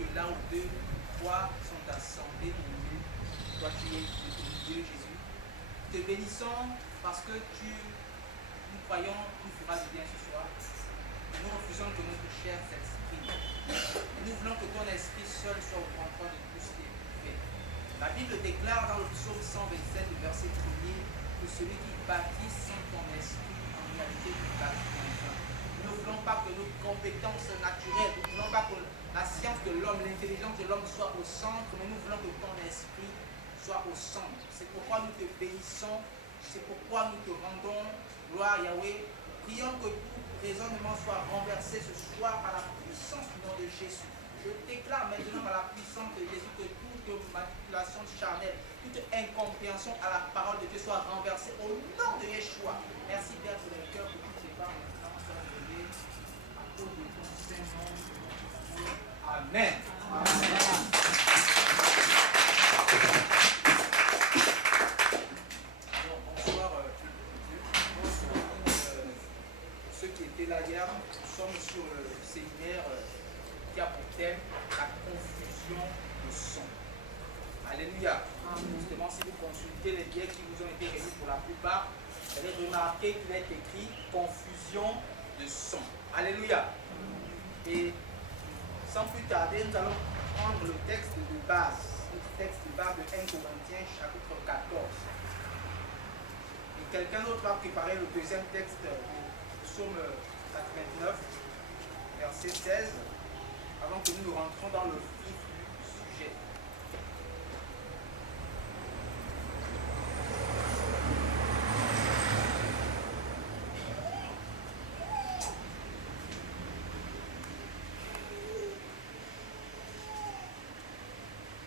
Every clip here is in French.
que là où deux, trois sont assemblés au milieu, toi tu es au milieu, Jésus. Te bénissons parce que nous croyons, tu feras du bien ce soir. Nous refusons que notre chair s'exprime. Nous voulons que ton esprit seul soit au contrôle de tout ce qui est fait. La Bible déclare dans le psaume 127, verset 1er, que celui qui bâtit sans ton esprit, en réalité, tu bâtis en vain. Nous ne voulons pas que nos compétences naturelles, nous ne voulons pas que la science de l'homme, l'intelligence de l'homme soit au centre, mais nous voulons que ton esprit soit au centre. C'est pourquoi nous te bénissons, c'est pourquoi nous te rendons gloire, Yahweh. Prions que tout raisonnement soit renversé ce soir par la puissance du nom de Jésus. Je déclare maintenant par la puissance de Jésus que toute manipulation charnelle, toute incompréhension à la parole de Dieu soit renversée au nom de Yeshua. Merci Père pour les cœurs que tu sépares maintenant, à cause de ton Saint-Nom. Amen. Amen. Ceux qui étaient là hier, nous sommes sur le séminaire qui a pour thème la confusion de son. Alléluia. Justement, si vous consultez les billets qui vous ont été réunis pour la plupart, vous allez remarquer qu'il est écrit confusion de son. Alléluia. Et sans plus tarder, nous allons prendre le texte de base, le texte de base de 1 Corinthiens chapitre 14. Et quelqu'un d'autre va préparer le deuxième texte de Psaume 89, verset 16, avant que nous rentrons dans le vif du sujet.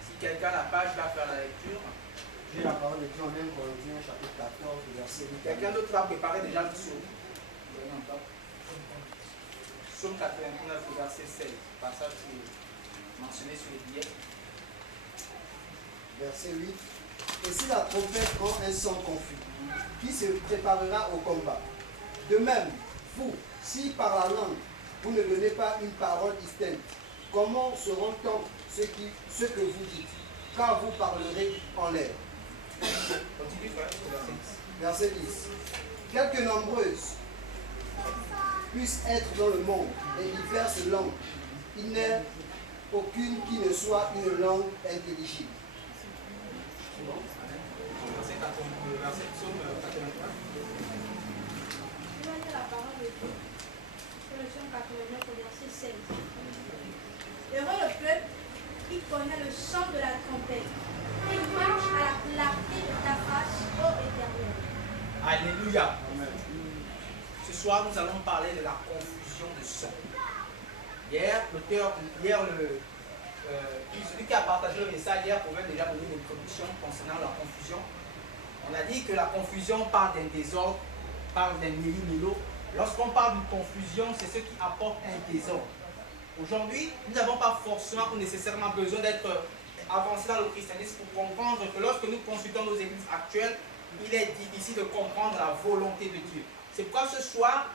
Si quelqu'un a la page va faire la lecture. J'ai la parole de Dieu en 1 Corinthiens chapitre 14, verset 8. Quelqu'un d'autre va préparer déjà le psaume. Psaume 89, verset 16, passage qui est mentionné sur les billets. Verset 8. Et si la trompette prend un son confus, qui se préparera au combat? De même, vous, si par la langue, vous ne donnez pas une parole distincte, comment seront-on ce que vous dites? Car vous parlerez en l'air. Continue, frère, Verset 10. Quelques nombreuses puissent être dans le monde et diverses langues. Il n'est aucune qui ne soit une langue intelligible. Verset 89. Je vais lire la parole de Dieu. C'est le psaume 89 au verset 16. Heureux le peuple qui connaît le son de la trompette, qui marche à la clarté de ta face, ô Éternel. Alléluia. Amen. Ce soir, nous allons parler de la confusion de son. Hier, celui qui a partagé le message hier pouvait déjà donner une introduction concernant la confusion. On a dit que la confusion parle d'un désordre, parle d'un méli-mélo. Lorsqu'on parle d'une confusion, c'est ce qui apporte un désordre. Aujourd'hui, nous n'avons pas forcément ou nécessairement besoin d'être avancés dans le christianisme pour comprendre que lorsque nous consultons nos églises actuelles, il est difficile de comprendre la volonté de Dieu. C'est pourquoi ce soir,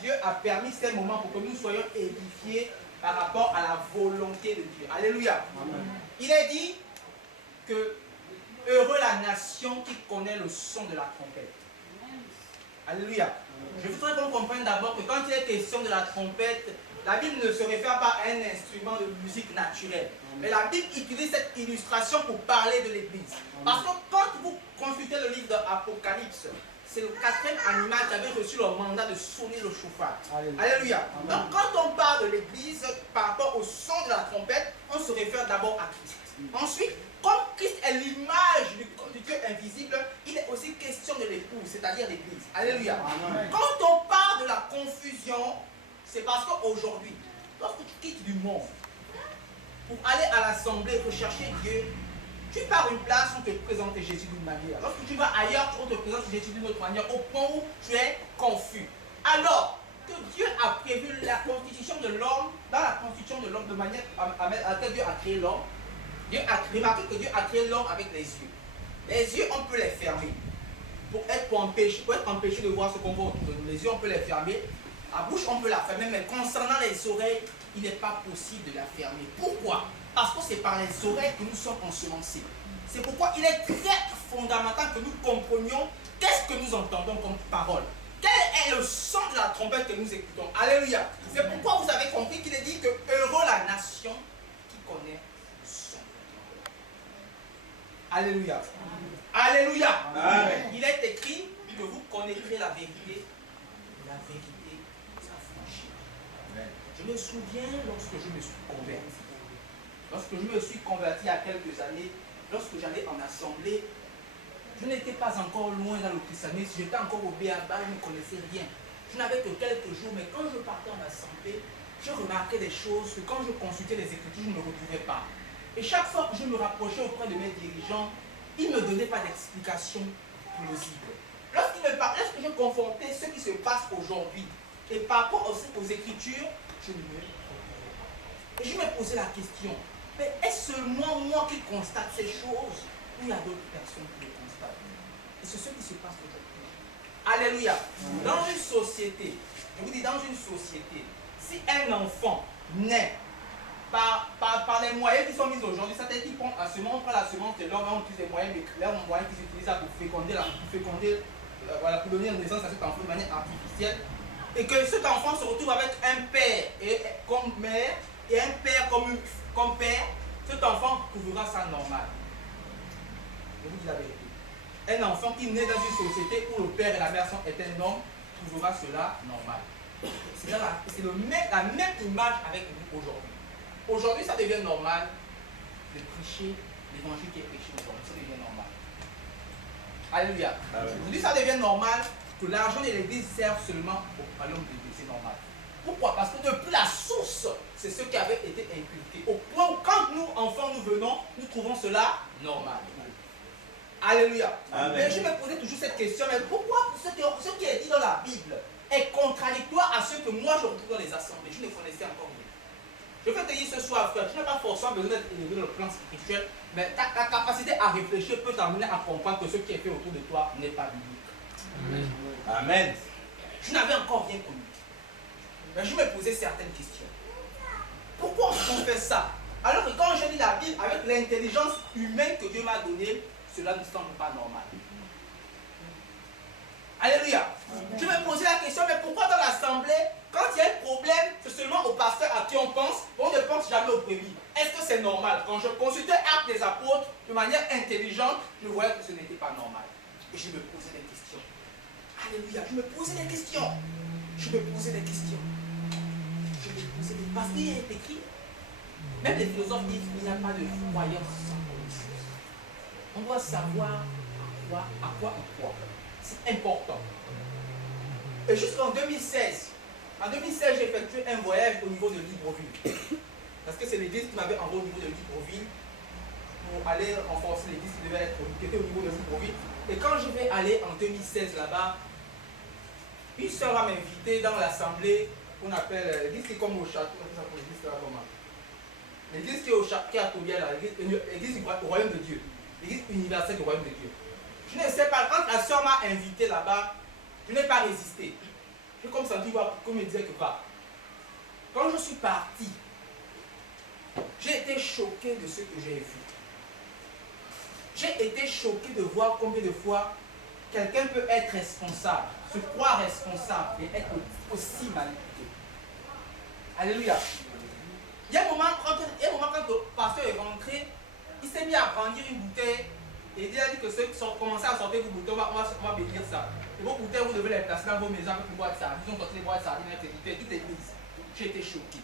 Dieu a permis ces moments pour que nous soyons édifiés par rapport à la volonté de Dieu. Alléluia. Amen. Il est dit que heureux la nation qui connaît le son de la trompette. Alléluia. Amen. Je voudrais qu'on comprenne d'abord que quand il est question de la trompette, la Bible ne se réfère pas à un instrument de musique naturelle. Mais la Bible utilise cette illustration pour parler de l'Église. Parce que quand vous consultez le livre d'Apocalypse, c'est le 4e animal qui avait reçu le mandat de sonner le chauffard. Alléluia. Donc quand on parle de l'Église par rapport au son de la trompette, on se réfère d'abord à Christ. Ensuite, comme Christ est l'image du Dieu invisible, il est aussi question de l'épouse, c'est-à-dire l'Église. Alléluia. Quand on parle de la confusion, c'est parce qu'aujourd'hui, lorsque tu quittes du monde pour aller à l'assemblée rechercher Dieu, tu pars une place où te présente Jésus d'une manière. Lorsque tu vas ailleurs, on te présente Jésus d'une autre manière, au point où tu es confus. Alors que Dieu a prévu la constitution de l'homme, dans la constitution de l'homme, de manière à laquelle Dieu a créé l'homme, remarquez que Dieu a créé l'homme avec les yeux. Les yeux, on peut les fermer. Pour être empêché de voir ce qu'on voit autour de nous. Les yeux, on peut les fermer. La bouche, on peut la fermer, mais concernant les oreilles, il n'est pas possible de la fermer. Pourquoi? Parce que c'est par les oreilles que nous sommes ensemencés. C'est pourquoi il est très fondamental que nous comprenions qu'est-ce que nous entendons comme parole. Quel est le son de la trompette que nous écoutons? Alléluia. C'est pourquoi vous avez compris qu'il est dit que heureux la nation qui connaît le son. Alléluia. Alléluia. Amen. Il est écrit que vous connaîtrez la vérité vous affranchira. Je me souviens lorsque je me suis converti. Lorsque je me suis converti il y a quelques années, lorsque j'allais en assemblée, je n'étais pas encore loin dans le christianisme, j'étais encore au béaba, je ne connaissais rien. Je n'avais que quelques jours, mais quand je partais en assemblée, je remarquais des choses que quand je consultais les Écritures, je ne me retrouvais pas. Et chaque fois que je me rapprochais auprès de mes dirigeants, ils ne me donnaient pas d'explication plausible. Lorsque je confrontais ce qui se passe aujourd'hui, et par rapport aussi aux Écritures, je ne me retrouvais pas. Et je me posais la question, mais est-ce seulement moi qui constate ces choses, ou il y a d'autres personnes qui les constatent? Et c'est ce qui se passe aujourd'hui. Alléluia. Dans une société, je vous dis dans une société, si un enfant naît par les moyens qui sont mis aujourd'hui, c'est-à-dire qu'ils prennent la semence, on prend la semence de l'homme, on utilise les moyens qu'ils utilisent pour féconder, voilà, pour donner une naissance à cet enfant de manière artificielle, et que cet enfant se retrouve avec un père comme mère et un père comme père, cet enfant trouvera ça normal. Je vous dis la vérité. Un enfant qui naît dans une société où le père et la mère sont éternels, trouvera cela normal. C'est la même image avec nous aujourd'hui. Aujourd'hui, ça devient normal de prêcher l'évangile qui est prêché aujourd'hui. Ça devient normal. Alléluia. Aujourd'hui, ça devient normal que l'argent de l'église serve seulement au royaume de Dieu. C'est normal. Pourquoi? Parce que depuis la source, c'est ce qui avait été inculqué. Au point où, quand nous, enfants, nous venons, nous trouvons cela normal. Alléluia. Mais je me posais toujours cette question, mais pourquoi ce qui est dit dans la Bible est contradictoire à ce que moi je retrouve dans les assemblées? Je ne connaissais encore rien. Je vais te dire ce soir, frère, tu n'as pas forcément besoin d'être élevé dans le plan spirituel, mais ta capacité à réfléchir peut t'amener à comprendre que ce qui est fait autour de toi n'est pas biblique. Amen. Je n'avais encore rien connu. Mais je me posais certaines questions. Pourquoi on fait ça? Alors que quand je lis la Bible avec l'intelligence humaine que Dieu m'a donnée, cela ne semble pas normal. Alléluia. Je me posais la question, mais pourquoi dans l'assemblée, quand il y a un problème, c'est seulement au pasteur à qui on ne pense jamais au brebis? Est-ce que c'est normal? Quand je consultais Actes des Apôtres de manière intelligente, je voyais que ce n'était pas normal. Et je me posais des questions. Alléluia. Je me posais des questions. Parce qu'il est écrit, même les philosophes disent qu'il n'y a pas de croyance sans connaissance. On doit savoir à quoi on croit. C'est important. Et jusqu'en 2016, j'ai effectué un voyage au niveau de Libreville. Parce que c'est l'église qui m'avait envoyé au niveau de Libreville pour aller renforcer l'église qui était au niveau de Libreville. Et quand je vais aller en 2016 là-bas, une sœur va m'inviter dans l'assemblée qu'on appelle l'église qui est comme au château. L'église qui est au château, qui est à Tobias, l'église du royaume de Dieu. L'église universelle du royaume de Dieu. Je ne sais pas, quand la soeur m'a invité là-bas, je n'ai pas résisté. J'ai comme senti qu'on me disait que pas. Quand je suis parti, j'ai été choqué de ce que j'ai vu. J'ai été choqué de voir combien de fois quelqu'un peut être responsable, se croire responsable et être aussi manipulé. Alléluia. Il y a un moment quand le pasteur est rentré, il s'est mis à brandir une bouteille et il a dit que ceux qui ont commencé à sortir vos bouteilles, on va bénir ça. Et vos bouteilles, vous devez les placer dans vos maisons avec une boîte de sardines. Ils ont sorti les boîtes de sardines avec les bouteilles, toute l'église. J'ai été choqué.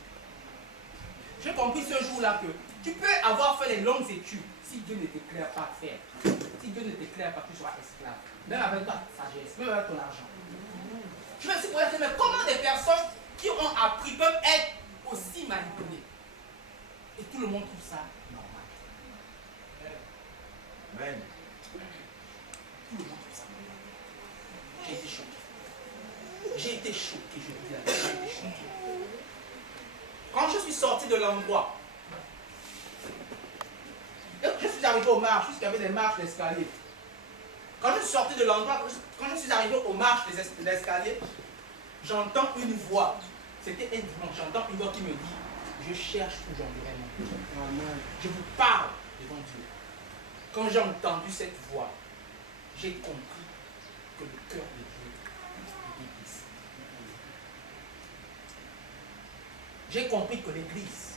J'ai compris ce jour-là que tu peux avoir fait les longues études si Dieu ne t'éclaire pas à faire. Si Dieu ne t'éclaire pas, tu seras esclave. Même avec ta sagesse, même avec ton argent. Je me suis posé la question, mais comment des personnes qui ont appris peuvent être aussi manipulées? Et tout le monde trouve ça normal. Amen. Tout le monde trouve ça normal. J'ai été choqué. J'ai été choqué, je vous dis la vérité, j'ai été choqué. Quand je suis sorti de l'endroit, je suis arrivé aux marches, puisqu'il y avait des marches d'escalier. Quand je suis sorti de l'endroit, quand je suis arrivé aux marches de l'escalier, j'entends une voix. C'était un dimanche, j'entends une voix qui me dit, Je cherche où j'enverrai mon cœur. Je vous parle devant Dieu. Quand j'ai entendu cette voix, j'ai compris que le cœur de Dieu est l'église. J'ai compris que l'église,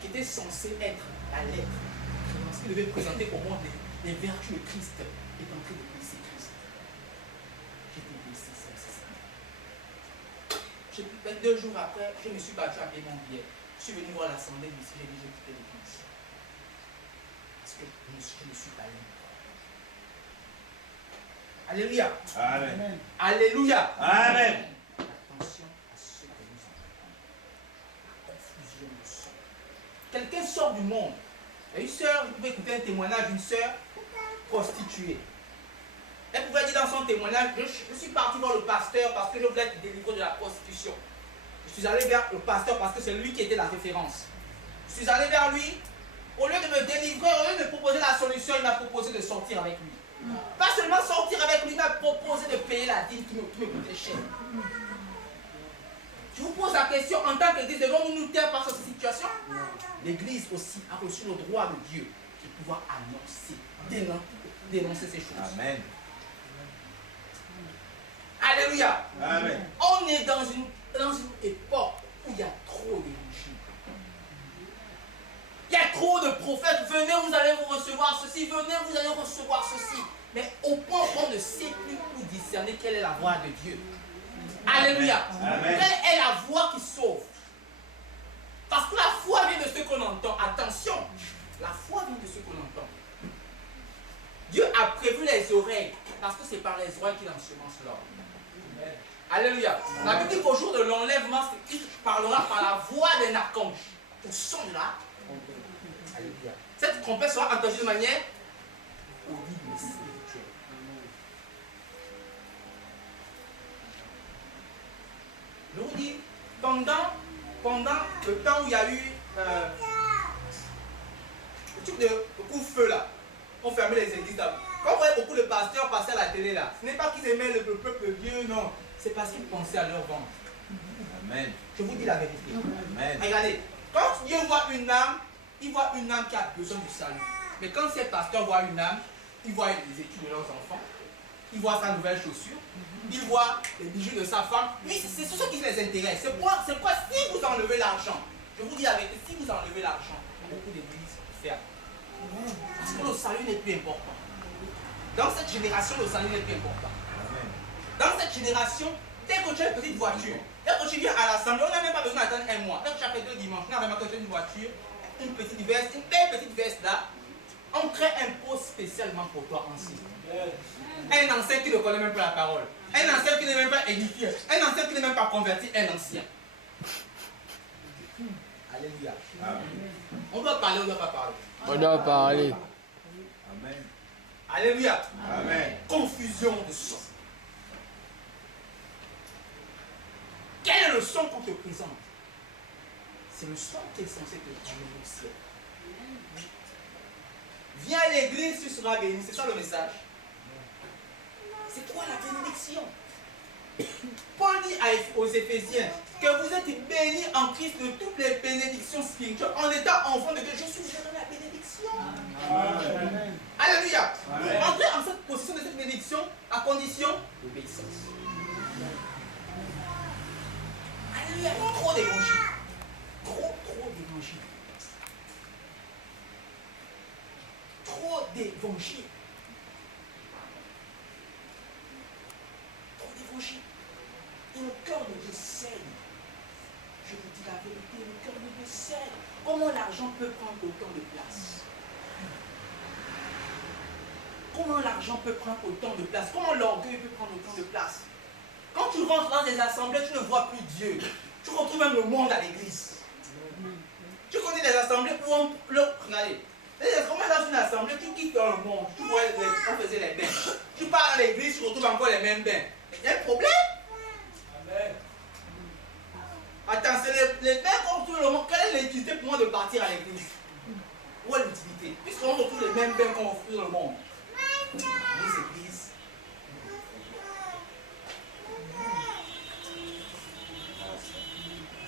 qui était censée être la lettre, qui devait présenter au monde les vertus de Christ, est en train de blesser Christ. J'ai été blessé, c'est ça. 2 jours après, je me suis battu à mon billet. Je suis venu voir l'assemblée d'ici, j'ai dit j'ai quitté l'église. Parce que je ne suis pas libre. Alléluia. Amen. Alléluia. Amen. Attention à ce que nous entendons. La confusion de sang. Quelqu'un sort du monde. Il y a une sœur, vous pouvez écouter un témoignage d'une sœur prostituée. Elle pouvait dire dans son témoignage, je suis parti voir le pasteur parce que je voulais être délivré de la prostitution. Je suis allé vers le pasteur parce que c'est lui qui était la référence. Je suis allé vers lui. Au lieu de me délivrer, au lieu de me proposer la solution, il m'a proposé de sortir avec lui. Pas seulement sortir avec lui, il m'a proposé de payer la dîme qui me coûtait cher. Je vous pose la question, en tant qu'église, devons-nous nous taire par cette situation? L'église aussi a reçu le droit de Dieu de pouvoir annoncer, dénoncer ces choses. Amen. Alléluia. Amen. On est dans une époque où il y a trop d'évangiles. Il y a trop de prophètes. Venez, vous allez vous recevoir ceci. Venez, vous allez recevoir ceci. Mais au point où on ne sait plus où discerner quelle est la voix de Dieu. Alléluia. Amen. Quelle est la voix qui sauve? Parce que la foi vient de ce qu'on entend. Attention, la foi vient de ce qu'on entend. Dieu a prévu les oreilles, parce que c'est par les oreilles qu'il ensemence l'homme. Alléluia. La Bible dit qu'au jour de l'enlèvement, il parlera par la voix d'un archange. Au son de la trompette. Alléluia. Cette trompette sera entendue de manière audible et spirituelle. Je vous dis, pendant le temps où il y a eu le truc de couvre-feu là, on fermait les églises là. Quand on voyait beaucoup de pasteurs passer à la télé là, ce n'est pas qu'ils aimaient le peuple de Dieu, non. C'est parce qu'ils pensaient à leur ventre. Amen. Je vous dis la vérité. Amen. Regardez, quand Dieu voit une âme, il voit une âme qui a besoin du salut. Mais quand ces pasteurs voient une âme, ils voient les études de leurs enfants, ils voient sa nouvelle chaussure, ils voient les bijoux de sa femme. Oui, c'est ce qui les intéresse. C'est quoi si vous enlevez l'argent? Je vous dis la vérité, si vous enlevez l'argent, beaucoup d'églises ferment. Parce que le salut n'est plus important. Dans cette génération, le salut n'est plus important. Dans cette génération, dès que tu as une petite voiture, dès que tu viens à l'assemblée, on n'a même pas besoin d'attendre un mois. Dès que tu as fait 2 dimanches, on a vraiment que tu as une voiture, une petite veste, une belle petite veste là, on crée un poste spécialement pour toi ensuite. Un ancien qui ne connaît même pas la parole. Un ancien qui n'est même pas édifié. Un ancien qui n'est même pas converti. Un ancien. Alléluia. Amen. On doit parler, on ne doit pas parler. On doit parler. Amen. Alléluia. Amen. Confusion de son. Quel est le son qu'on te présente? C'est le son qui est censé te ramener au ciel. Viens à l'église, tu seras béni. C'est ça le message. C'est quoi la bénédiction? Paul dit aux Éphésiens que vous êtes bénis en Christ de toutes les bénédictions spirituelles. En étant enfant de Dieu, je suis dans la bénédiction. Amen. Alléluia. Amen. Vous entrez en cette position de cette bénédiction à condition d'obéissance. Alléluia. Trop d'évangiles. Trop d'évangiles. Trop d'évangiles. Trop d'évangiles. Et le cœur de Dieu saigne. Je vous dis la vérité, le cœur de Dieu saigne. Comment l'argent peut prendre autant de place? Comment l'argent peut prendre autant de place? Comment l'orgueil peut prendre autant de place? Quand tu rentres dans des assemblées, tu ne vois plus Dieu. Tu retrouves même le monde à l'église. Tu connais des assemblées où regardez, comment dans une assemblée, tu quittes dans le monde, tu vois, on faisait les bains. Tu pars à l'église, tu retrouves encore les mêmes bains. Il y a un problème? Amen. Attends, c'est les bains qu'on retrouve dans le monde. Quelle est l'utilité pour moi de partir à l'église? Où est l'utilité? Puisqu'on retrouve les mêmes bains qu'on retrouve dans le monde. Les églises.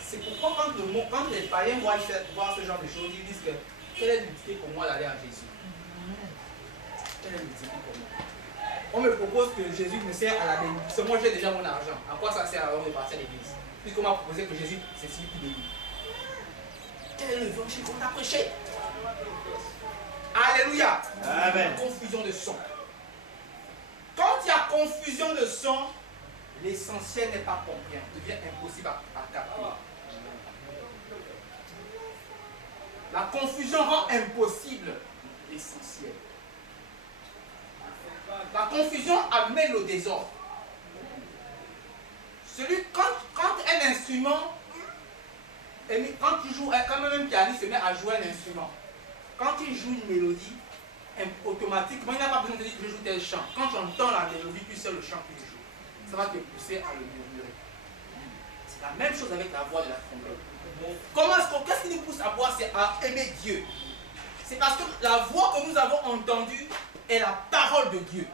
C'est pourquoi pourquoi quand les païens voient ce genre de choses, ils disent que quelle est l'utilité pour moi d'aller à Jésus? Quelle est l'utilité pour moi? On me propose que Jésus me sert à la bénédiction. Moi j'ai déjà mon argent. À quoi ça sert alors de partir à l'église? Puisqu'on m'a proposé que Jésus, c'est celui qui bénit. Quel est l'évangile qu'on t'a prêché? Alléluia. Amen. Confusion de son. Quand il y a confusion de son, l'essentiel n'est pas compris. Il devient impossible à capter. La confusion rend impossible l'essentiel. La confusion amène au désordre. Quand un instrument, quand tu joues, quand même un pianiste se met à jouer un instrument, quand il joue une mélodie, automatiquement, il n'a pas besoin de dire que je joue tel chant. Quand tu entends la mélodie, tu sais le chant qu'il joue. Ça va te pousser à le murmurer. C'est la même chose avec la voix de la trompette. Qu'est-ce qui nous pousse à boire? C'est à aimer Dieu. C'est parce que la voix que nous avons entendue est la parole de Dieu.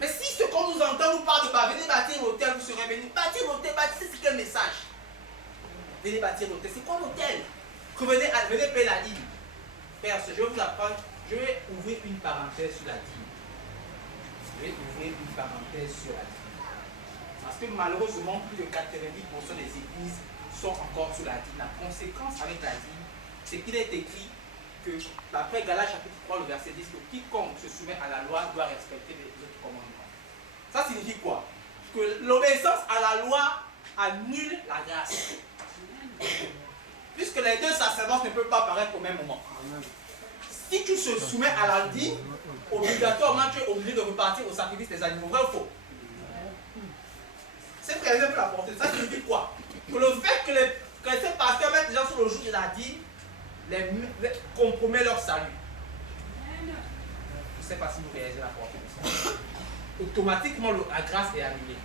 Mais si ce qu'on nous entend nous parle de venez bâtir l'hôtel, vous serez bénis. Bâtir l'hôtel, c'est quel message? Venez bâtir l'hôtel, c'est quoi l'hôtel? Venez payer la dîme. Père, je vais vous apprendre, je vais ouvrir une parenthèse sur la dîme. Parce que malheureusement, plus de 90% des églises sont encore sur la dîme. La conséquence avec la dîme, c'est qu'il est écrit que, d'après Galates chapitre 3, le verset 10, que quiconque se soumet à la loi doit respecter les autres commandements. Ça signifie quoi? Que l'obéissance à la loi annule la grâce. Puisque les deux sacerdoces ne peuvent pas apparaître au même moment. Si tu te soumets à la dîme, obligatoirement tu es obligé de repartir au sacrifice des animaux. Vrai ou faux? C'est très simple à porter. Ça signifie quoi? Que le fait que ces pasteurs mettent les gens sur le jour de la dîme compromet leur salut. Je ne sais pas si vous réalisez la portée de ça. Automatiquement, la grâce est annulée.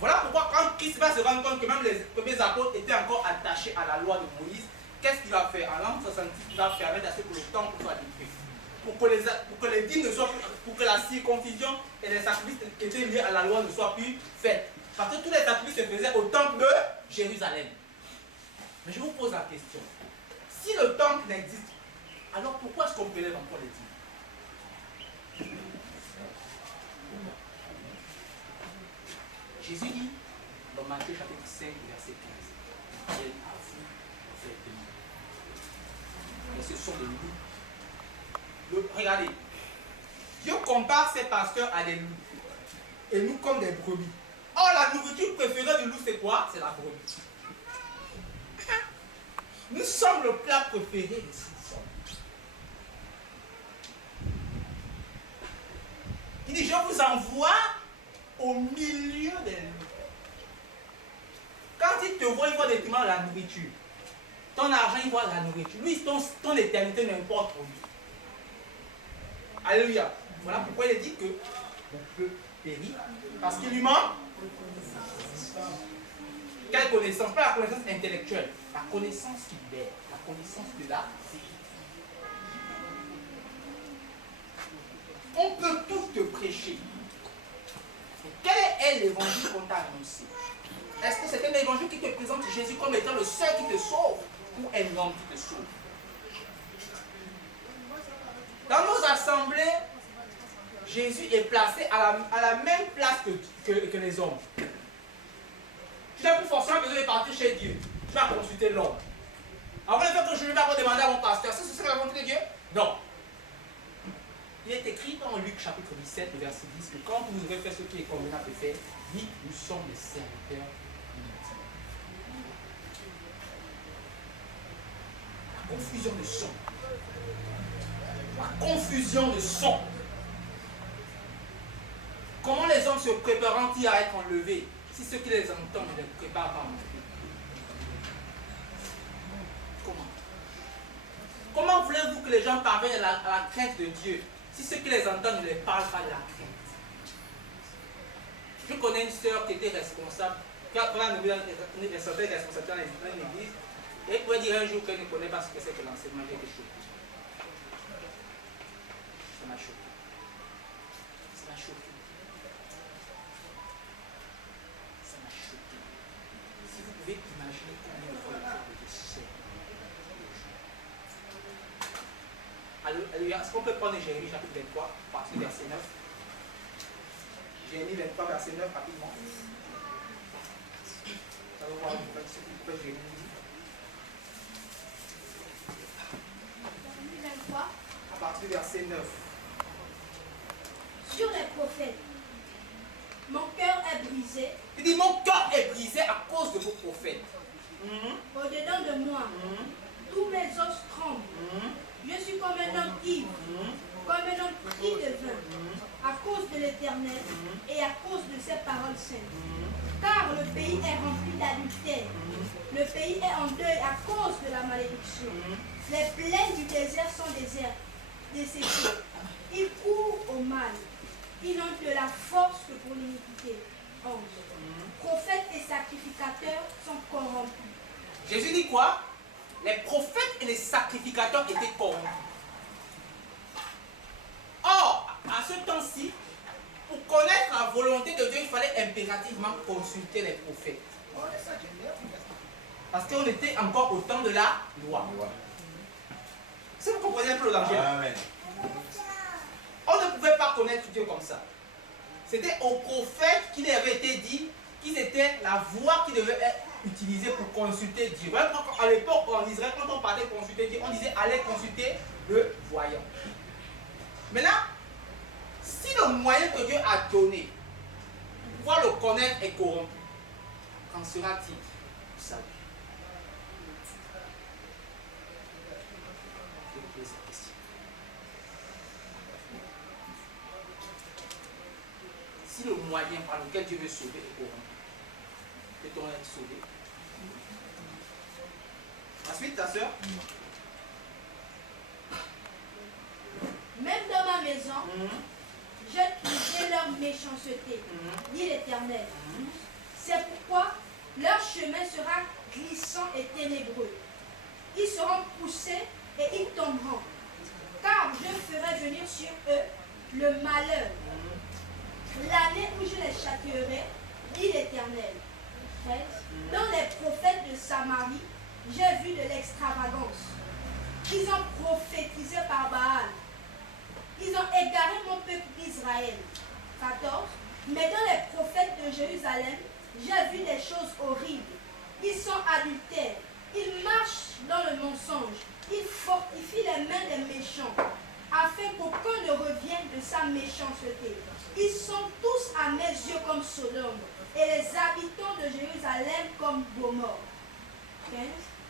Voilà pourquoi quand Christ va se rendre compte que même les premiers apôtres étaient encore attachés à la loi de Moïse, qu'est-ce qu'il va faire? En l'an 66, il va permettre à ce que le temple soit détruit. Pour que les dîmes ne soient plus, pour que la circoncision et les sacrifices qui étaient liés à la loi ne soient plus faits. Parce que tous les sacrifices se faisaient au temple de Jérusalem. Mais je vous pose la question. Si le temple n'existe, alors pourquoi est-ce qu'on prélève encore les dîmes? Jésus dit dans Matthieu chapitre 5, verset 15, viens à vous, faites de moi. Et ce sont des loups. Regardez, Dieu compare ses pasteurs à des loups et nous comme des brebis. Or, la nourriture préférée du loup, c'est quoi? C'est la brebis. Nous sommes le plat préféré des Simpsons. Il dit, je vous envoie au milieu des loups. Quand il te voit, il voit directement la nourriture. Ton argent, il voit la nourriture. Lui, ton éternité n'importe pour lui. Alléluia. Voilà pourquoi il est dit que on peut périr parce qu'il lui manque. Quelle connaissance? Pas la connaissance intellectuelle, la connaissance qui libère, la connaissance de la vérité. On peut tout te prêcher. Et quel est l'évangile qu'on t'a annoncé? Est-ce que c'est un évangile qui te présente Jésus comme étant le seul qui te sauve ou un homme qui te sauve? Dans nos assemblées, Jésus est placé à la même place que les hommes. Tu n'as plus forcément besoin de partir chez Dieu. Tu vas consulter l'homme. Avant le fait que je vais d'abord demander à mon pasteur, c'est ce que la volonté de Dieu? Non. Il est écrit dans Luc chapitre 17, verset 10, que quand vous aurez fait ce qui est convenable de faire, dites, nous sommes les serviteurs inutiles. La confusion de son. La confusion de son. Comment les hommes se préparent-ils à être enlevés si ceux qui les entendent ne les préparent pas à enlever? Comment voulez-vous que les gens parviennent à la crainte de Dieu si ceux qui les entendent ne les parlent pas de la crainte? Je connais une sœur qui était responsable, qui a nommé une responsabilité dans une église, et elle pourrait dire un jour qu'elle ne connaît pas ce que c'est que l'enseignement quelque chose. Ça m'a choqué. Ça m'a choqué. Ça m'a choqué. Si vous pouvez imaginer combien de fois le peuple de Dieu sait. Alléluia. Est-ce qu'on peut prendre Jérémie chapitre 23, à partir du verset 9? Jérémie 23, verset 9, rapidement. Ça va voir ce que Jérémie dit. Jérémie 23. À partir du verset 9. Sur les prophètes, mon cœur est brisé. Il dit, mon cœur est brisé à cause de vos prophètes. Au-dedans de moi, tous mes os tremblent. Je suis comme un homme ivre, comme un homme pris de vin, à cause de l'Éternel et à cause de ses paroles saintes. Car le pays est rempli d'adultère. Le pays est en deuil à cause de la malédiction. Les plaines du désert sont désertes, desséchées. Ils courent au mal. Ils n'ont de la force que pour l'iniquité. 11. Prophètes et sacrificateurs sont corrompus. Jésus dit quoi? Les prophètes et les sacrificateurs étaient corrompus. Or, à ce temps-ci, pour connaître la volonté de Dieu, il fallait impérativement consulter les prophètes. Parce qu'on était encore au temps de la loi. Si vous comprenez un peu le danger. Amen. On ne pouvait pas connaître Dieu comme ça. C'était aux prophètes qu'il avait été dit qu'ils étaient la voie qui devait être utilisée pour consulter Dieu. À l'époque, en Israël, quand on parlait de consulter Dieu, on disait allez consulter le voyant. Maintenant, si le moyen que Dieu a donné pour pouvoir le connaître est corrompu, qu'en sera-t-il du salut? Je vais vous poser cette question. Si le moyen par lequel Dieu veut sauver est corrompu, peut-on être sauvé? Ensuite, ta soeur? Même dans ma maison, je trouverai leur méchanceté, dit l'Éternel. C'est pourquoi leur chemin sera glissant et ténébreux. Ils seront poussés et ils tomberont. Car je ferai venir sur eux le malheur. L'année où je les châtierai, dit l'Éternel. 13. Dans les prophètes de Samarie, j'ai vu de l'extravagance. Ils ont prophétisé par Baal. Ils ont égaré mon peuple d'Israël. 14. Mais dans les prophètes de Jérusalem, j'ai vu des choses horribles. Ils sont adultères. Ils marchent dans le mensonge. Ils fortifient les mains des méchants, afin qu'aucun ne revienne de sa méchanceté. Ils sont tous à mes yeux comme Sodome, et les habitants de Jérusalem comme Gomorrhe. 15.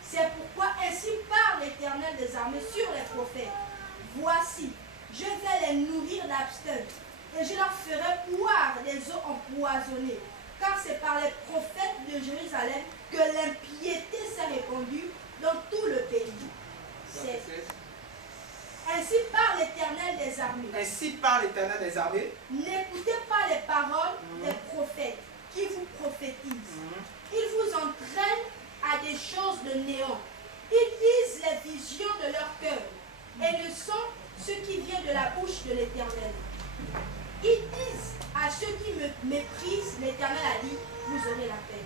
C'est pourquoi ainsi parle l'Éternel des armées sur les prophètes. Voici, je vais les nourrir d'abstinence, et je leur ferai boire des eaux empoisonnées, car c'est par les prophètes de Jérusalem que l'impiété s'est répandue dans tout le pays. 16. Ainsi parle l'Éternel des armées. Ainsi parle l'Éternel des armées. N'écoutez pas les paroles des prophètes qui vous prophétisent. Ils vous entraînent à des choses de néant. Ils disent les visions de leur cœur et ne sont ce qui vient de la bouche de l'Éternel. Ils disent à ceux qui me méprisent, l'Éternel a dit, vous aurez la paix.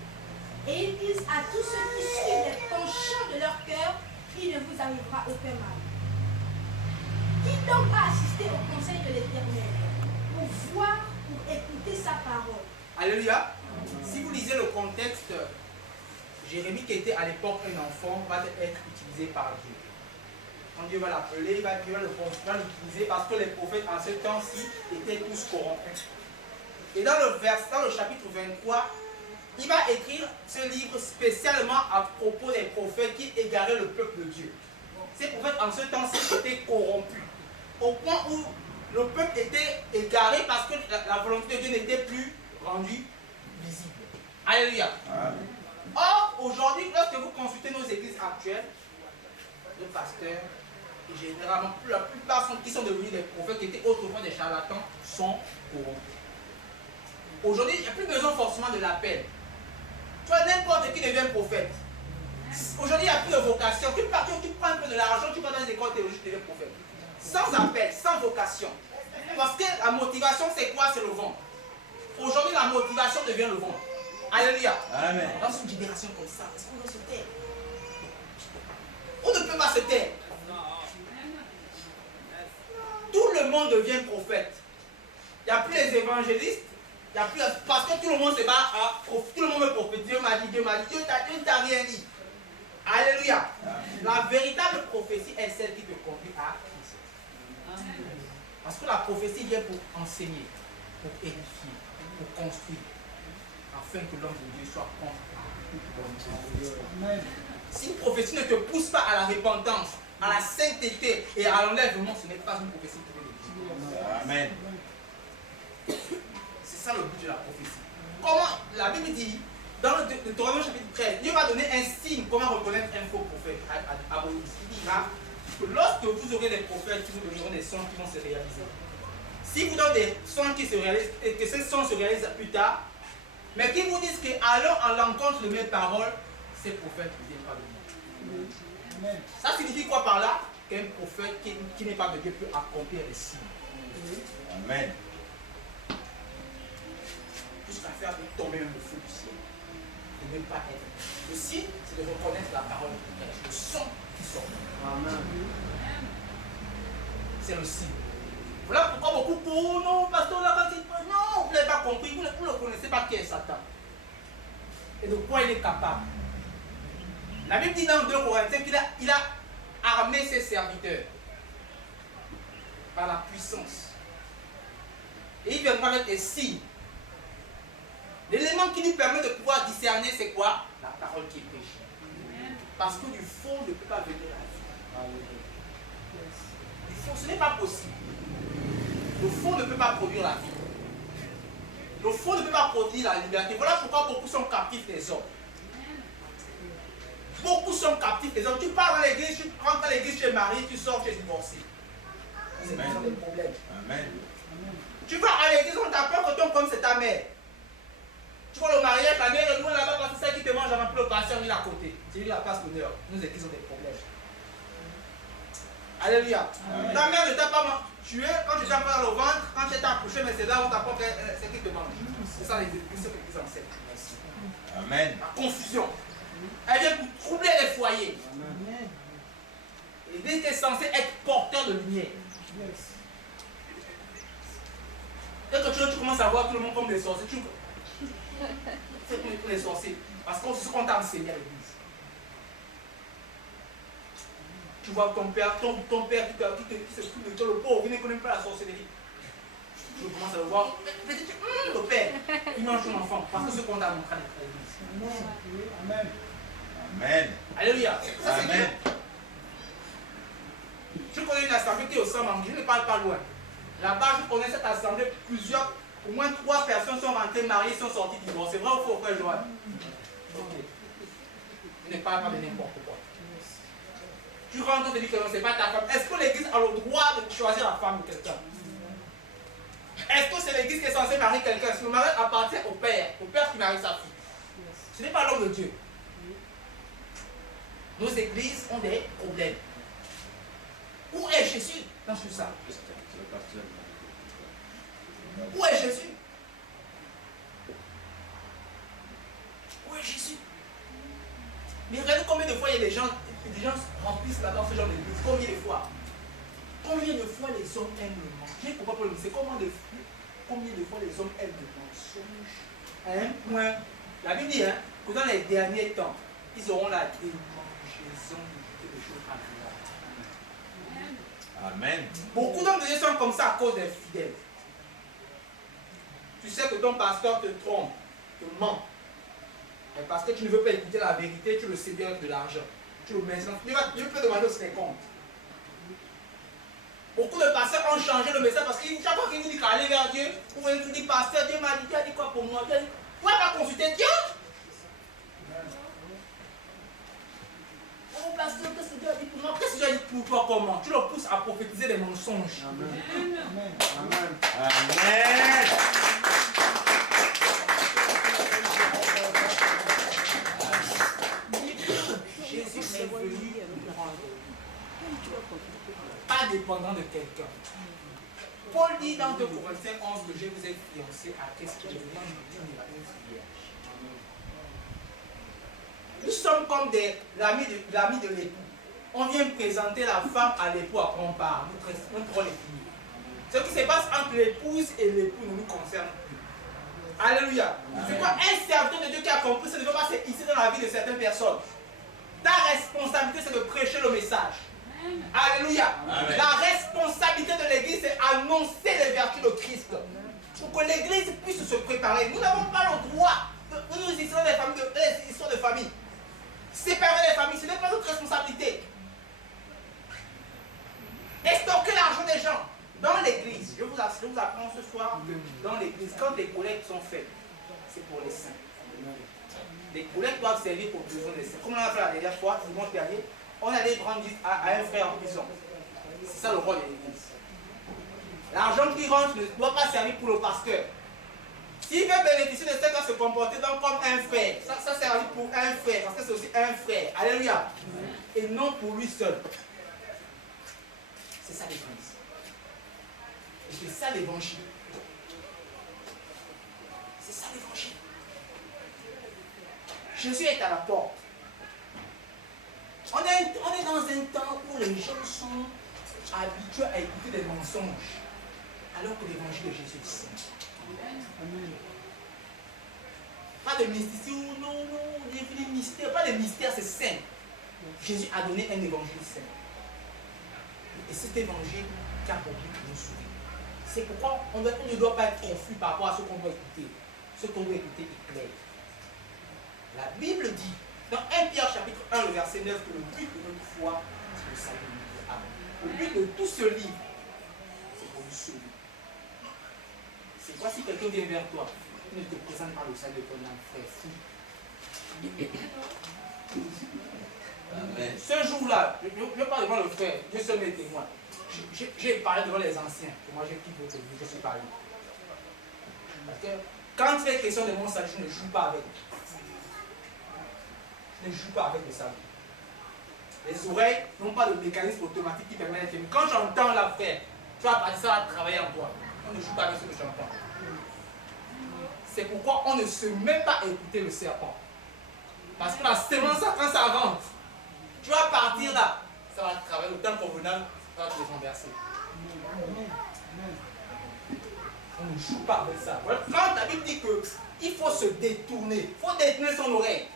Et ils disent à tous ceux qui suivent les penchants de leur cœur, il ne vous arrivera aucun mal. Qui donc a assisté au conseil de l'Éternel pour voir, pour écouter sa parole? Alléluia. Si vous lisez le contexte, Jérémie qui était à l'époque un enfant va être utilisé par Dieu. Quand Dieu va l'appeler, il va l'utiliser parce que les prophètes en ce temps-ci étaient tous corrompus. Et dans le chapitre 23, il va écrire ce livre spécialement à propos des prophètes qui égaraient le peuple de Dieu. Ces prophètes en ce temps-ci étaient corrompus, au point où le peuple était égaré parce que la volonté de Dieu n'était plus rendue visible. Alléluia. Or, aujourd'hui, lorsque vous consultez nos églises actuelles, les pasteurs, et généralement, la plupart qui sont devenus des prophètes, qui étaient autrefois des charlatans, sont corrompus. Aujourd'hui, il n'y a plus besoin forcément de l'appel. Tu vois, n'importe qui devient prophète. Aujourd'hui, il n'y a plus de vocation. Tu prends un peu de l'argent, tu vas dans les écoles théologiques, tu deviens prophète. Sans appel, sans vocation. Parce que la motivation, c'est quoi? C'est le ventre. Aujourd'hui, la motivation devient le ventre. Alléluia. Amen. Dans une génération comme ça, est-ce qu'on doit se taire? On ne peut pas se taire. Tout le monde devient prophète. Il n'y a plus les évangélistes. Il y a plus, parce que tout le monde se bat à, tout le monde veut prophétiser. Dieu m'a dit, Dieu ne t'a rien dit. Alléluia. La véritable prophétie est celle qui te conduit à Christ. Parce que la prophétie vient pour enseigner, pour édifier, pour construire, afin que l'homme de Dieu soit prompt à toute bonne œuvre. Si une prophétie ne te pousse pas à la repentance, à la sainteté et à l'enlèvement, ce n'est pas une prophétie pour l'Église. Amen. C'est ça le but de la prophétie. Comment la Bible dit, dans le Deutéronome chapitre 13, Dieu va donner un signe, comment reconnaître un faux prophète à Moïse. Il dira que lorsque vous aurez des prophètes qui vous donneront des sons qui vont se réaliser. Si vous donnez des sons qui se réalisent et que ces sons se réalisent plus tard, mais qui vous disent qu'alors en l'encontre de mes paroles, ces prophètes ne viennent pas de moi. Ça signifie quoi par là? Qu'un prophète qui n'est pas de Dieu peut accomplir les signes. Amen. Jusqu'à faire tomber même le feu du ciel. Et ne pas être. Le signe, c'est de reconnaître la parole de Dieu, le son qui sort. Amen. C'est le signe. Voilà pourquoi beaucoup pour non, pasteur, là, non, vous n'avez pas compris, vous ne connaissez pas qui est Satan. Et de quoi il est capable. La Bible dit dans 2 Corinthiens qu'il a armé ses serviteurs par la puissance. Et il viendra avec des signes. L'élément qui lui permet de pouvoir discerner, c'est quoi? La parole qui est prêchée. Parce que du faux ne peut pas venir à la vie. Du faux, ce n'est pas possible. Le faux ne peut pas produire la vie. Le faux ne peut pas produire la liberté. Voilà pourquoi beaucoup sont captifs des hommes. Beaucoup sont captifs des hommes. Tu pars dans l'église, tu rentres dans l'église, tu es marié, tu sors, tu es divorcé. C'est pas un problème. Amen. Tu vas à l'église, on t'apprend que ton comme c'est ta mère. Tu vois le mariage, la mère est loin là-bas parce que c'est celle qui te mange avant plus le patient, il est à côté. C'est lui la passe l'honneur. Nos églises ont des problèmes. Alléluia. Amen. Ta mère ne t'a pas tué quand tu t'as pas dans le ventre, quand tu t'es accouché, mais c'est là où on t'apprend que c'est qui te mange. C'est ça l'église enseigne. Amen. La confusion. Elle vient pour troubler les foyers. L'église est censée être porteur de lumière. Dès que tu commences à voir tout le monde comme des sorciers, c'est comme les sorciers. Parce que c'est ce qu'on t'a enseigné à l'église. Tu vois ton père qui se fout de toi, le pauvre, il ne connaît pas la sorcellerie. Tu commences à le voir. Le père, il mange ton enfant. Parce que ce qu'on t'a montré à l'église. Amen. Amen. Alléluia. Ça, c'est Amen. Dieu. Je connais une assemblée qui est au Saint-Mangue. Je ne parle pas loin. Là-bas, je connais cette assemblée. Au moins 3 personnes sont rentrées mariées, sont sorties divorcées. C'est vrai ou faux, frère Joël? Ok. Je ne parle pas de n'importe quoi. Tu rentres, on te dit que non, ce n'est pas ta femme. Est-ce que l'église a le droit de choisir la femme de quelqu'un? Est-ce que c'est l'église qui est censée marier quelqu'un? Est-ce que le mariage appartient au père qui marie sa fille? Ce n'est pas l'homme de Dieu. Nos églises ont des problèmes. Où est Jésus dans tout ça? Où est Jésus? Où est Jésus? Mais regardez combien de fois il y a des gens remplissent là dans ce genre d'église. Combien de fois? Combien de fois les hommes aiment le mensonge? Je ne comprends pas le c'est combien de fois les hommes aiment le mensonge? À un point, la Bible dit que dans les derniers temps, ils auront la démangeaison de quelque chose agréable. Amen. Beaucoup d'hommes de Dieu sont comme ça à cause des fidèles. Tu sais que ton pasteur te trompe, te ment. Mais parce que tu ne veux pas écouter la vérité, tu le sais bien avec de l'argent. Tu le mets. Dieu peut demander aussi des comptes. Beaucoup de pasteurs ont changé le message parce que chaque fois qu'ils vous disent qu'aller vers Dieu, vous venez vous dire, pasteur, Dieu m'a dit, tu as dit quoi pour moi? Vous ne pouvez pas consulter Dieu. Oh pasteur, qu'est-ce que Dieu a dit pour moi? Qu'est-ce que Dieu a dit pour toi? Comment? Tu le pousses à prophétiser des mensonges. Amen. Amen. Amen. Jésus est venu pour rendre pas dépendant de quelqu'un. Paul dit dans 2 Corinthiens 11 que je vous ai fiancé à qu'est-ce qu'il y a une épouse vierge. Nous sommes comme l'ami de l'époux. On vient présenter la femme à l'époux après on part. Nous prenons les filles. Ce qui se passe entre l'épouse et l'époux ne nous concerne plus. Alléluia. C'est quoi un serviteur de Dieu qui a compris, ça ne veut pas ici dans la vie de certaines personnes. Ta responsabilité, c'est de prêcher le message. Alléluia. Amen. La responsabilité de l'église, c'est annoncer les vertus de Christ. Pour que l'église puisse se préparer. Nous n'avons pas le droit de nous ici dans les histoires de famille. Séparer les familles, ce n'est pas notre responsabilité. Estorquer l'argent des gens. Dans l'église, je vous apprends ce soir que dans l'église, quand les collectes sont faites, c'est pour les saints. Les collectes doivent servir pour besoin des saints. Comme on a fait la dernière fois, dimanche dernier, on allait rendre à un frère en prison. C'est ça le rôle de l'église. L'argent qui rentre ne doit pas servir pour le pasteur. S'il veut bénéficier de ça, il doit se comporter comme un frère. Ça sert pour un frère, parce que c'est aussi un frère. Alléluia. Et non pour lui seul. C'est ça l'église. Et c'est ça l'évangile. C'est ça l'évangile. Jésus est à la porte. On est dans un temps où les gens sont habitués à écouter des mensonges, alors que l'évangile de Jésus est saint. Amen. Pas de mysticisme, non, des mystères, pas de mystère, c'est saint. Jésus a donné un évangile saint. Et cet évangile qui a pour but de nous sauver. C'est pourquoi on ne doit pas être confus par rapport à ce qu'on doit écouter. Ce qu'on doit écouter est clair. La Bible dit, dans 1 Pierre chapitre 1, le verset 9, que le but de notre foi, c'est le salut de notre âme. Le but de tout ce livre, c'est pour nous sauver. C'est quoi si quelqu'un vient vers toi, il ne te présente pas le salut de ton âme, frère, fou. Amen. Ce jour-là, je parle devant le frère, Dieu seul mes témoins. J'ai parlé devant les anciens, que moi j'ai quitté votre vie, je suis parlé. Parce que quand il est question de mon salut, je ne joue pas avec. Je ne joue pas avec le salut. Les oreilles n'ont pas de mécanisme automatique qui permet d'être. Quand j'entends la frère, tu vas partir, ça va travailler en toi. On ne joue pas avec ce que j'entends. C'est pourquoi on ne se met pas à écouter le serpent. Parce que la semence, quand ça rentre, tu vas partir là, ça va travailler le temps convenable, ça va te renverser. On ne joue pas avec ça. Quand la Bible dit qu'il faut se détourner, il faut détourner son oreille.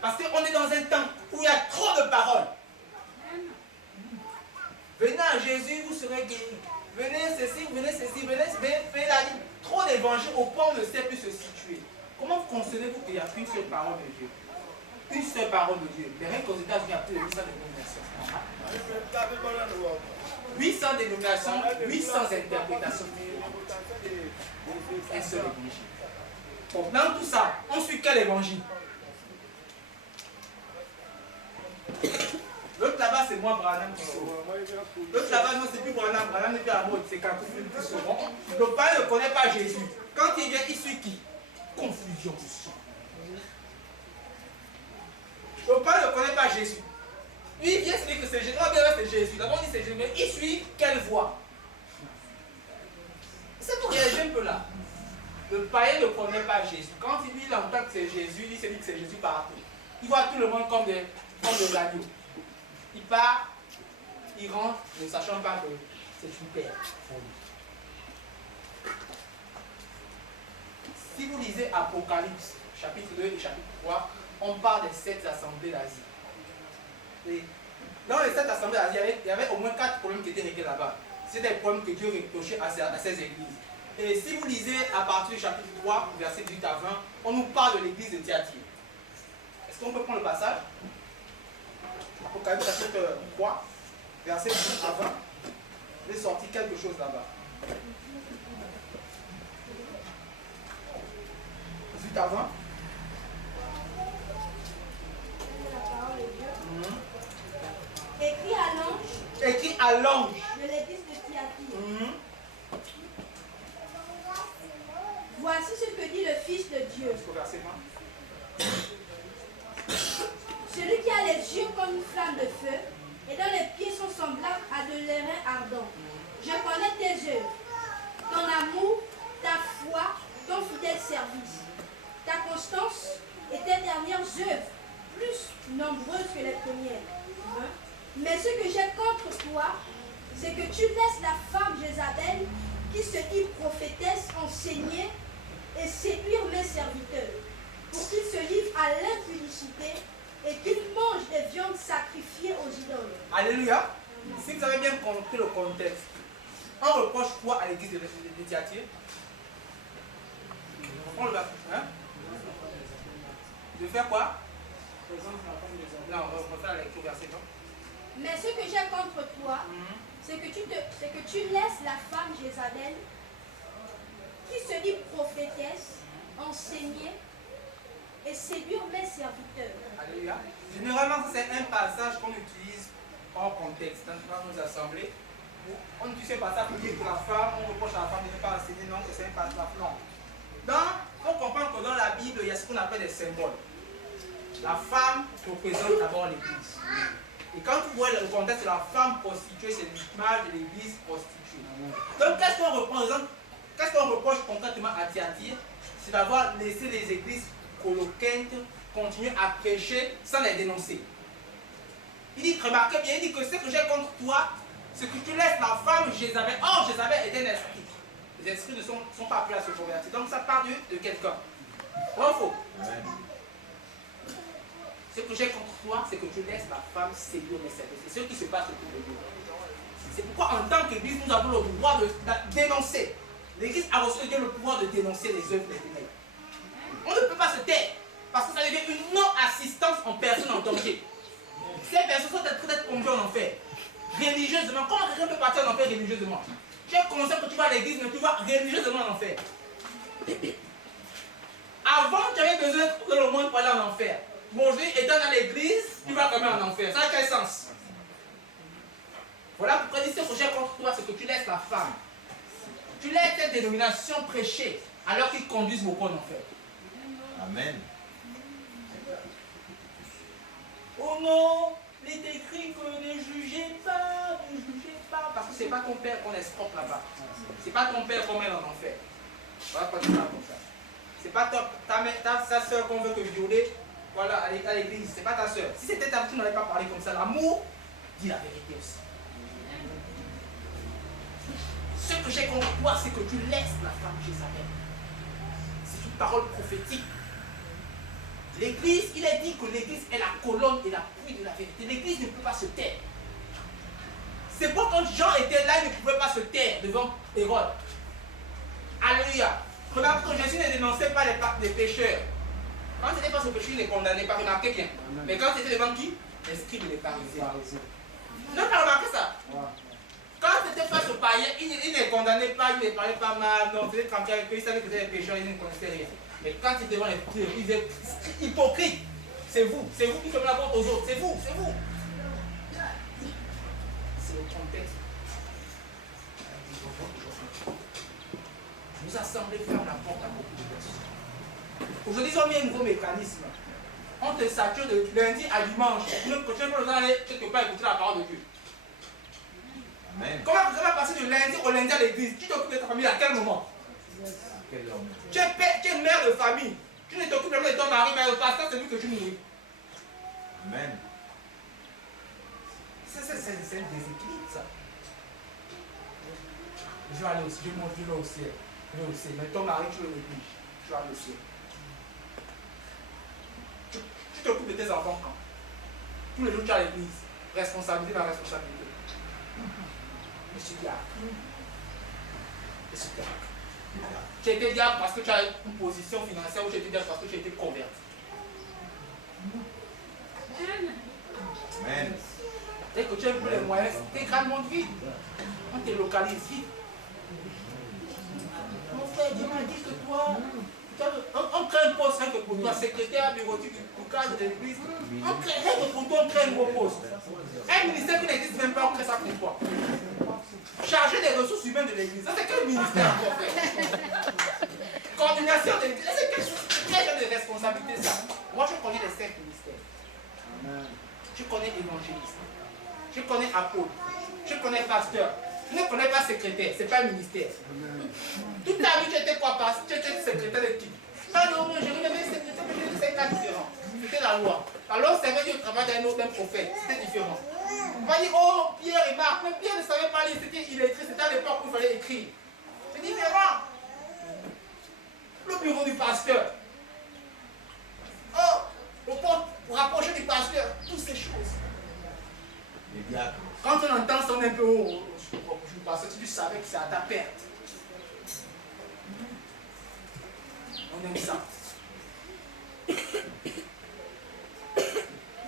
Parce qu'on est dans un temps où il y a trop de paroles. Venez à Jésus, vous serez guéris. Venez ceci, venez la vie. Trop d'évangiles au point où on ne sait plus se situer. Comment concevez-vous qu'il n'y a qu'une seule parole de Dieu? Une seule parole de Dieu. Mais rien qu'aux États-Unis, il y a plus de 800 dénominations. 800 dénominations, 800 interprétations. Un seul évangile. Donc, dans tout ça, on suit quel évangile? L'autre là-bas, c'est moi, Branham, qui sauve. L'autre là-bas, non, c'est plus Branham. Branham n'est plus à la mode, c'est quand tout qui sauvent. Le père ne connaît pas Jésus. Quand il vient, il suit qui? Confusion de sang. Le père ne connaît pas Jésus. Lui, il vient se dire que c'est Jésus. C'est Jésus. D'abord, on dit c'est Jésus, mais il suit quelle voie? C'est pour réagir un peu là. Le païen ne connaît pas Jésus. Quand il entend que c'est Jésus, il se dit que c'est Jésus partout. Il voit tout le monde comme des agneaux. Il part, il rentre, ne sachant pas que c'est une paix pour lui. Si vous lisez Apocalypse, chapitre 2 et chapitre 3, on parle des 7 assemblées d'Asie. Et dans les 7 assemblées d'Asie, il y avait au moins 4 problèmes qui étaient réglés là-bas. C'était des problèmes que Dieu reprochait à ces églises. Et si vous lisez à partir du chapitre 3, verset 18 à 20, on nous parle de l'église de Thyatire. Est-ce qu'on peut prendre le passage? Apocalypse chapitre 3, verset 18 à 20. Il est sorti quelque chose là-bas. 18 à 20. Écrit à l'ange de l'église de Thyatire. Voici ce que dit le Fils de Dieu. Celui qui a les yeux comme une flamme de feu et dont les pieds sont semblables à de l'airain ardent. Je connais tes œuvres, ton amour, ta foi, ton fidèle service, ta constance, et tes dernières œuvres plus nombreuses que les premières. Mais ce que j'ai contre toi, c'est que tu laisses la femme Jézabel, qui se dit prophétesse, enseigner et séduire mes serviteurs, pour qu'ils se livrent à l'impudicité et qu'ils mangent des viandes sacrifiées aux idoles. Alléluia. Si vous avez bien compris le contexte, on reproche quoi à l'église de Thyatire? On le va hein? De faire quoi? Non, on va faire la lecture verset, non? Mais ce que j'ai contre toi, c'est que tu laisses la femme Jézabel, qui se dit prophétesse, enseigner et séduire mes serviteurs. Alléluia. Généralement, c'est un passage qu'on utilise hors contexte dans nos assemblées. On utilise un passage pour dire que la femme, on reproche à la femme de ne pas enseigner, non, que c'est un passage. Non. On comprend que dans la Bible, il y a ce qu'on appelle des symboles. La femme représente d'abord l'Église. Et quand vous voyez le contexte de la femme prostituée, c'est l'image de l'Église prostituée. Donc, qu'est-ce qu'on reproche concrètement à Thyatire? C'est d'avoir laissé les églises coloquentes continuer à prêcher sans les dénoncer. Il dit, remarquez bien, il dit que ce que j'ai contre toi, c'est que tu laisses la femme Jézabel. Or, Jézabel est un esprit. Les esprits ne sont pas appelés à se convertir. Donc, ça part de quelqu'un. Bon, faux. Ce que j'ai contre toi, c'est que tu laisses la femme séduire mes services. C'est ce qui se passe autour de nous. C'est pourquoi, en tant qu'Église, nous avons le droit de dénoncer. L'Église a reçu de Dieu le pouvoir de dénoncer les œuvres des ténèbres. On ne peut pas se taire, parce que ça devient une non-assistance en personne en danger. Ces personnes sont peut-être conduites en enfer. Religieusement, comment quelqu'un peut partir en enfer religieusement? Tu es conscient que tu vas à l'église, mais tu vas religieusement en enfer. Avant, tu avais besoin de le monde pour aller en enfer. Aujourd'hui, étant dans l'église, tu vas quand même en enfer. Ça a quel sens? Voilà pourquoi il dit ce que j'ai contre toi, c'est que tu laisses la femme. Tu laisses cette dénomination prêcher, alors qu'ils conduisent beaucoup en enfer. Amen. Oh non, il est écrit que ne jugez pas, parce que c'est pas ton père qu'on escroque là-bas. C'est pas ton père qu'on met en enfer. Voilà pourquoi tu parles comme ça. C'est pas ta soeur qu'on veut te violer, voilà, à l'église. C'est pas ta soeur. Si c'était ta soeur, tu n'aurais pas parlé comme ça. L'amour dit la vérité aussi. Ce que j'ai contre toi, c'est que tu laisses la femme Jézabel. C'est une parole prophétique. L'église, il est dit que l'église est la colonne et l'appui de la vérité. L'église ne peut pas se taire. C'est pourquoi quand Jean était là, il ne pouvait pas se taire devant Hérode. Alléluia. Remarquez que Jésus ne dénonçait pas les pécheurs. Quand c'était face au péché, il ne les condamnait pas. Remarquez bien. Mais quand c'était devant qui? Les scribes et les pharisiens. Non, pas remarqué ça. Quand c'était face aux païens, il ne les condamnait pas, il ne les parlait pas mal. Non, c'était tranquille avec eux, il savait que c'était des pécheurs, il ne connaissait rien. Mais quand il était devant les pires, il disait, hypocrite, c'est vous qui fermez la porte aux autres, c'est vous. C'est le contexte. Nos assemblées ferment la porte à beaucoup de personnes. Aujourd'hui, ils ont mis un nouveau mécanisme. On te sature de lundi à dimanche. Tu ne peux pas aller quelque part écouter la parole de Dieu. Amen. Comment tu vas passer de lundi au lundi à l'église? Tu t'occupes de ta famille à quel moment? Tu es mère de famille. Tu ne t'occupes pas de ton mari, mais le pasteur, c'est lui que tu nourris. Amen. C'est un déséquilibre, ça. Je vais aller aussi, je vais au ciel. Mais ton mari, tu le négliges. Tu vas aller au ciel. Tu t'occupes de tes enfants quand? Tous les jours, tu es à l'église. Responsabilité dans la responsabilité. Je suis diable. Tu as été diable parce que tu as une position financière ou tu as été diable parce que tu as été converti. Amen. Dès que tu as plus les moyens, tes grands mondes vides. On te localise vite. Mon frère, Dieu m'a dit que toi, on crée un poste rien que pour toi, secrétaire bureautique du cadre de l'église. On crée rien que pour toi, on crée un gros poste. Un ministère qui n'existe même pas, on crée ça pour toi. Chargé des ressources humaines de l'église. Ça, c'est quel ministère encore fait? Coordination de l'église. C'est quelle responsabilité ça? Moi, je connais les 5 ministères. Je connais évangéliste. Je connais apôtre. Je connais pasteur. Je ne connais pas secrétaire. Ce n'est pas un ministère. Toute ta vie, tu étais quoi, pasteur? Tu étais secrétaire de qui? Quand Jérusalem, c'est un cas différent. C'était la loi. Alors, ça veut dire le travail d'un prophète. C'était différent. On va dire, oh, Pierre et Marc. Mais Pierre ne savait pas lire. C'était illettré. C'était à l'époque où il fallait écrire. C'est différent. Le bureau du pasteur. Oh, le porte pour rapprocher du pasteur. Toutes ces choses. Les diacres. Quand on entend son un peu, oh, je te rapproche du pasteur, tu savais que c'est à ta perte. On aime ça. Vous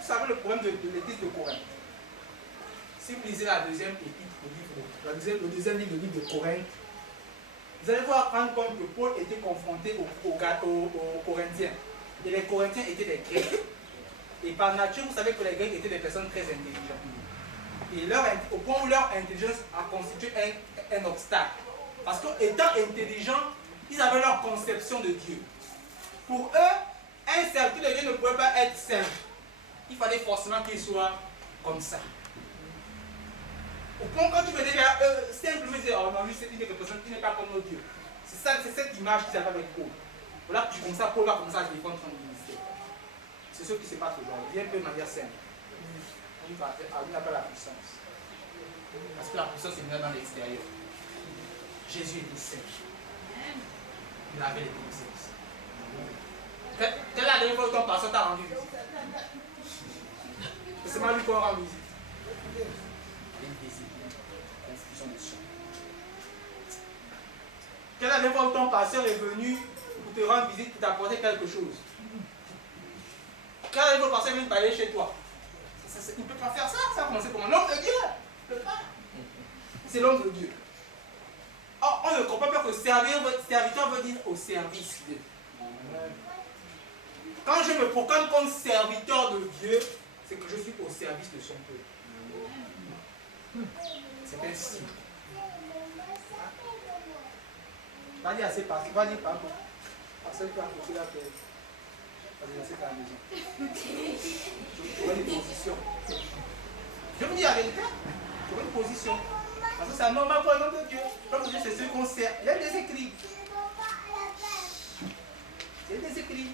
savez le problème de l'église de Corinthe. Si vous lisez la deuxième épître, le deuxième livre de Corinthe, vous allez voir rendre compte que Paul était confronté aux Corinthiens. Et les Corinthiens étaient des Grecs. Et par nature, vous savez que les Grecs étaient des personnes très intelligentes. Et au point où leur intelligence a constitué un obstacle. Parce qu'étant intelligents, ils avaient leur conception de Dieu. Pour eux, un cercle de Dieu ne pouvait pas être simple. Il fallait forcément qu'il soit comme ça. Au point quand tu venais vers eux, simplement dire, oh non, lui c'est une personne qui n'est pas comme nos dieux. C'est cette image qui s'appelle avec Paul. Voilà, tu comme ça, Paul va comme ça, je défends son ministère. C'est ce qui se passe aujourd'hui. Viens un peu de manière simple. On n'a pas la puissance. Parce que la puissance est venue dans l'extérieur. Jésus était simple. Il avait les connaissances. Quelle est la dernière fois que ton pasteur t'a rendu visite? C'est moi lui qu'on rend visite. Confusion de chant. Quelle est la dernière fois que ton pasteur est venu pour te rendre visite, pour t'apporter quelque chose? Quelle est la dernière fois que ton pasteur est venu parler chez toi? Il ne peut pas faire ça. Ça a commencé comme un homme de Dieu. Il ne peut pas. C'est l'homme de Dieu. Or, on ne comprend pas que serviteur veut dire au service de. Quand je me proclame comme serviteur de Dieu, c'est que je suis au service de son peuple. C'est un signe. Pas dire assez parti, pas dire par contre. Parce que tu as côté là, c'est à la maison. Tu vois une position. Je vous dis la vérité. Tu vois une position. Parce que c'est normal pour le nom de Dieu. L'homme de Dieu, c'est celui qu'on sert. Il y a des écrits. Il y a des écrits.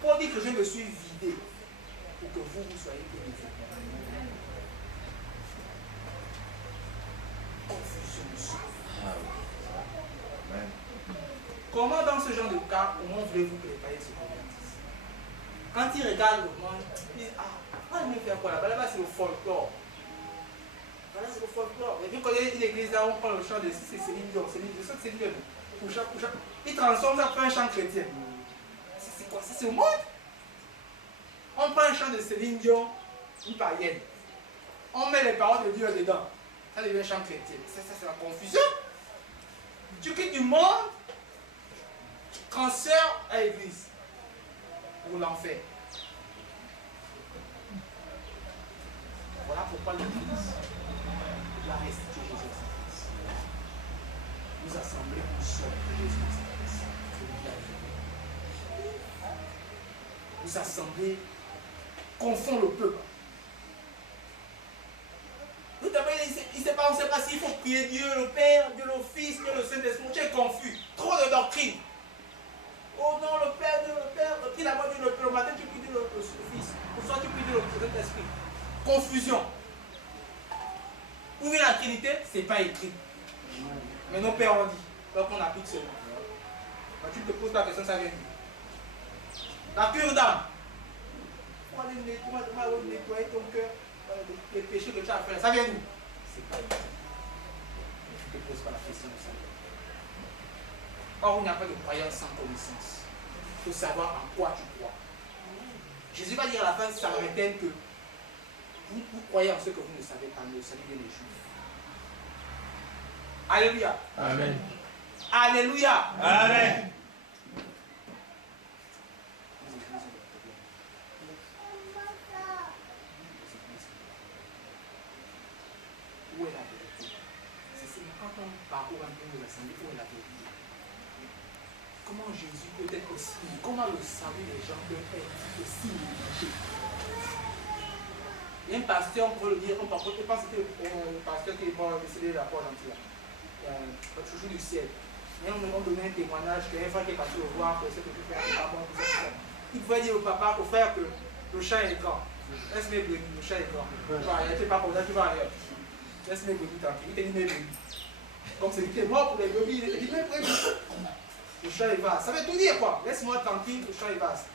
Pour dire que je me suis vidé pour que vous soyez bénéfiques. Confusion de sang. Comment dans ce genre de cas, comment voulez-vous que les païens se convertissent? Quand ils regardent le monde, ils disent, on va faire quoi là-bas? Là-bas c'est le folklore. Voilà, c'est le folklore. Et puis quand il y a une église là, on prend le chant de c'est Céline Dion, Céline Dion. Ils transforment ça en un chant chrétien. C'est quoi ça? C'est au monde. On prend un chant de Céline Dion, une païenne. On met les paroles de Dieu dedans. Ça devient un chant chrétien. C'est la confusion. Tu quittes du monde, tu transfères à l'église pour l'enfer. Voilà pourquoi l'église doit restituer Jésus. Nous assembler pour sortir de Jésus. Nous assembler confond le peuple. Tout d'abord, on ne sait pas s'il faut prier Dieu le Père, Dieu le Fils, Dieu le Saint-Esprit. Tu es confus. Trop de doctrine. Oh non, le Père, Dieu le Père. Qui d'abord Dieu le matin, tu pries Dieu le Fils. Le soir, tu pries Dieu le Saint-Esprit. Confusion. Ouvrir la Trinité, ce n'est pas écrit. Mais nos pères ont dit. Donc on applique seulement. Quand tu te poses la question, ça vient dire. La cure d'âme. Pour aller nettoyer ton cœur, les péchés que tu as fait, ça vient d'où? C'est pas écrit. Tu ne te poses pas la question de ça. Or, il n'y a pas de croyance sans connaissance. Il faut savoir en quoi tu crois. Jésus va dire à la fin samaritaine que vous croyez en ce que vous ne savez pas, mais le salut vient des Juifs. Alléluia. Amen. Alléluia. Amen. Où est la vérité? C'est quand on parcourt un peu de l'assemblée, où est la vérité? Comment Jésus peut être aussi, comment le salut des gens peut être aussi négligé? Il y a un pasteur, on peut le dire, je pense que c'était le pasteur qui est décédé de la porte entière. Le chouchou du ciel. Et on me donnait un témoignage qu'un frère qui est parti le voir, que ce que tu fais, c'est pas bon, tout ça. Il pouvait dire au papa, au frère que le chat est grand. Laisse-moi venir, le chat est grand. Tu vas aller, tu n'es pas content, tu vas ailleurs. Laisse-moi venir tranquille. Il te dit, mais venir. Comme c'est lui qui est mort pour les brebis, il te dit, mais venir. Le chat est vaste. Ça veut tout dire quoi? Laisse-moi tranquille, le chat est vaste.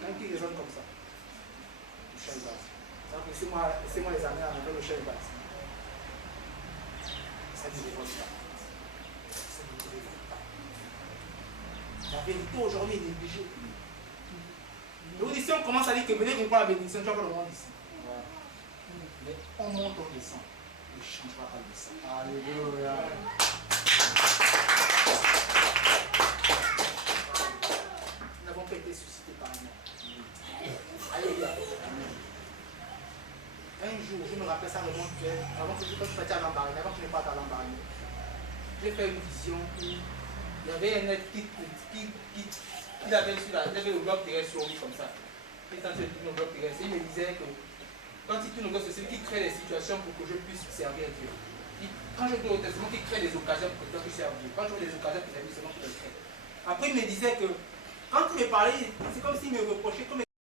Même qui raisonne comme ça. Le chat est vaste. Donc laissez-moi les amener avec le chat est vaste. Ça ne révolte pas. Ça ne révolte pas. La vérité aujourd'hui est négligée. Donc ici on commence à dire que venez répondre à la bénédiction, tu vas pas le monde ici. Mais on monte, on descend. Il ne changera pas le descend. Alléluia. Nous n'avons pas été suscités par un homme. Alléluia. Un jour, je me rappelle, ça remonte avant que je fasse à l'embarras, avant que je ne parte à l'embarras. J'ai fait une vision où il y avait un être qui avait le bloc terrestre sur lui comme ça. Il était en train de tourner le bloc terrestre. Il me disait que quand il tourne le bloc terrestre, il crée des situations pour que je puisse servir Dieu. Quand je dois au testament, il crée des occasions pour que je puisse servir Dieu. Quand je vois des occasions pour servir, c'est moi qui les crée. Après, il me disait que quand il me parlait, c'est comme s'il me reprochait, comme